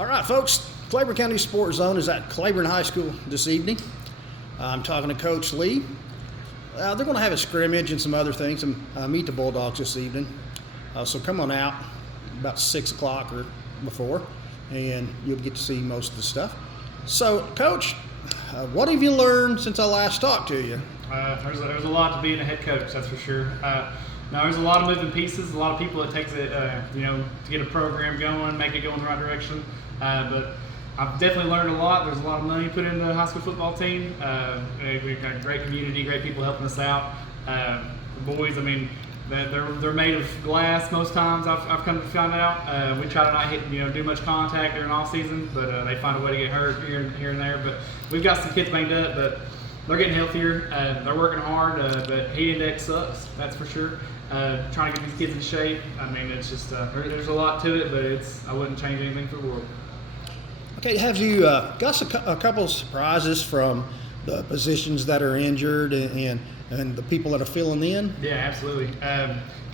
All right, folks, Claiborne County Sports Zone is at Claiborne High School this evening. I'm talking to Coach Lee. They're going to have a scrimmage and some other things and meet the Bulldogs this evening. So come on out about 6 o'clock or before, and you'll get to see most of the stuff. So, Coach, what have you learned since I last talked to you? There's a lot to being a head coach, that's for sure. Now, there's a lot of moving pieces, a lot of people it takes it, to get a program going, make it go in the right direction. But I've definitely learned a lot. There's a lot of money put into the high school football team. We've got a great community, great people helping us out. The boys, they're made of glass most times. I've come to find out. We try to not do much contact during off season, but they find a way to get hurt here and there. But we've got some kids banged up, but they're getting healthier. They're working hard, but heat index sucks. That's for sure. Trying to get these kids in shape. It's just there's a lot to it, but I wouldn't change anything for the world. Okay, have you got a couple of surprises from the positions that are injured and the people that are filling in? Yeah, absolutely.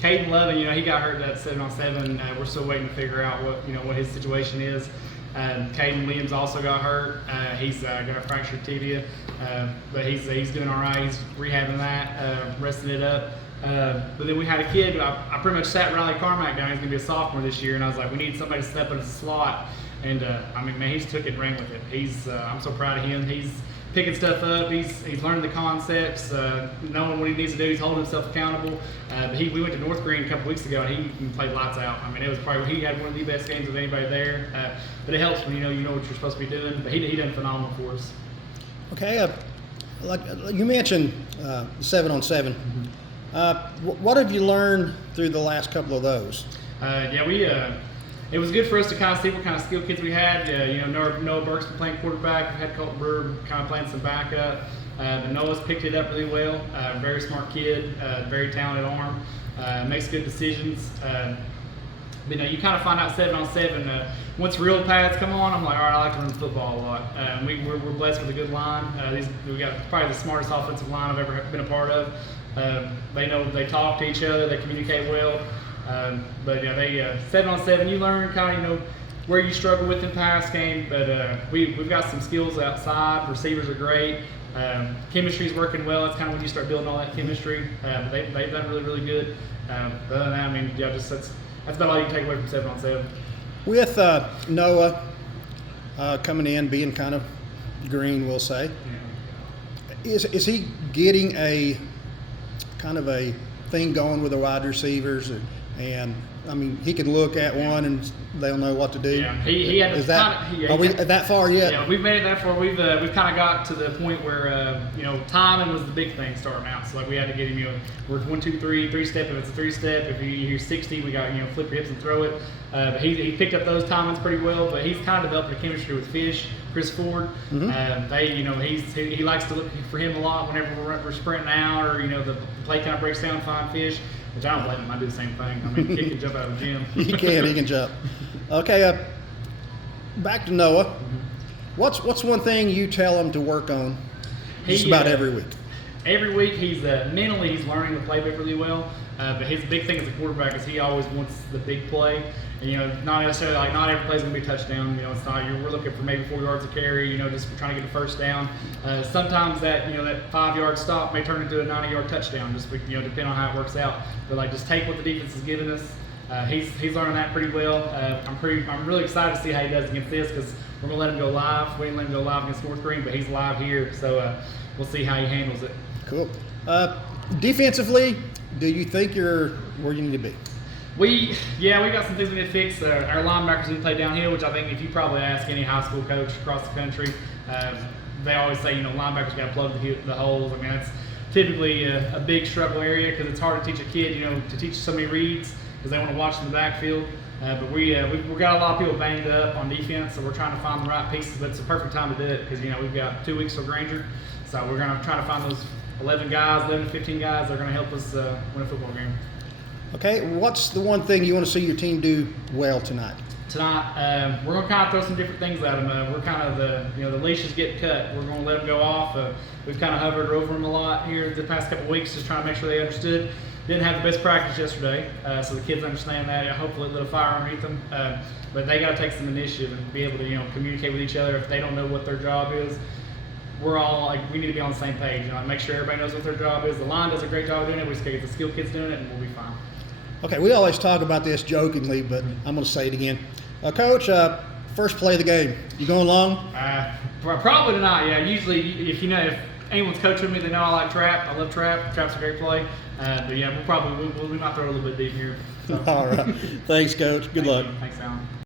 Caden Levin, he got hurt that 7-on-7. We're still waiting to figure out what his situation is. Caden Williams also got hurt. He's got a fractured tibia, but he's doing all right. He's rehabbing that, resting it up. But then we had a kid. I pretty much sat Riley Carmack down. He's going to be a sophomore this year, and I was like, we need somebody to step in the slot. And he's took it and ran with it. I'm so proud of him. He's picking stuff up. He's learning the concepts, knowing what he needs to do. He's holding himself accountable. We went to North Green a couple weeks ago, and he played lights out. It was probably he had one of the best games of anybody there. But it helps when you know what you're supposed to be doing. But he done phenomenal for us. Okay, like you mentioned, 7-on-7. What have you learned through the last couple of those? It was good for us to kind of see what kind of skill kids we had. Noah Burke's been playing quarterback. We had Colton Brewer kind of playing some backup. Noah's picked it up really well. Very smart kid, very talented arm. Makes good decisions. You kind of find out 7-on-7. Once real pads come on, I'm like, all right, I like to run football a lot. We're blessed with a good line. We got probably the smartest offensive line I've ever been a part of. They talk to each other. They communicate well. 7-on-7, you learn kind of where you struggle with in pass game, but we've got some skills outside. Receivers are great. Chemistry's working well. It's kind of when you start building all that chemistry. They've done really, really good. Other than that, that's about all you can take away from 7-on-7. With Noah coming in, being kind of green, we'll say, is he getting a kind of a thing going with the wide receivers? And he can look at one and they'll know what to do. Yeah, he had are we that far yet? Yeah, we've made it that far. We've kind of got to the point where timing was the big thing starting out. So we had to get him. We're 1, 2, 3, 3-step. If it's a 3-step, if you're 60, we got flip your hips and throw it. He picked up those timings pretty well, but he's kind of developed a chemistry with Chris Ford. Mm-hmm. He likes to look for him a lot whenever we're sprinting out or the play kind of breaks down, find fish. Which I don't blame him. I do the same thing. He can jump out of the gym. He can jump. Okay, back to Noah. Mm-hmm. What's one thing you tell him to work on just about every week? Every week, he's mentally he's learning the playbook really well. But his big thing as a quarterback is he always wants the big play. And not necessarily not every play is going to be a touchdown. It's not. We're looking for maybe 4 yards of carry. Just trying to get a first down. Sometimes that that 5-yard stop may turn into a 90-yard touchdown. Just depending on how it works out. But just take what the defense is giving us. He's learning that pretty well. I'm really excited to see how he does against this because we're going to let him go live. We didn't let him go live against North Green, but he's live here, so we'll see how he handles it. Cool. Defensively, do you think you're where you need to be? We got some things we need to fix. Our linebackers need to play downhill, which I think if you probably ask any high school coach across the country, they always say linebackers got to plug the holes. That's typically a big struggle area because it's hard to teach a kid to teach so many reads because they want to watch in the backfield. But we've got a lot of people banged up on defense, so we're trying to find the right pieces. But it's the perfect time to do it because we've got 2 weeks till Granger, so we're going to try to find those 11 to 15 guys that are going to help us win a football game. Okay, what's the one thing you want to see your team do well tonight? Tonight, we're going to kind of throw some different things at them. We're kind of the leash is getting cut. We're going to let them go off. We've kind of hovered over them a lot here the past couple of weeks, just trying to make sure they understood. didn't have the best practice yesterday, so the kids understand that. Hopefully, it lit a fire underneath them. But they got to take some initiative and be able to, communicate with each other. If they don't know what their job is, we're all like, we need to be on the same page. Make sure everybody knows what their job is. The line does a great job of doing it. We just got to get the skilled kids doing it, and we'll be fine. Okay, we always talk about this jokingly, but I'm going to say it again. Coach, first play of the game, you going long? Probably not. Yeah, usually if anyone's coaching me, they know I like trap. I love trap. Trap's a great play. But yeah, we might throw a little bit deep here. So. All right. Thanks, Coach. Good luck. Thanks, Alan.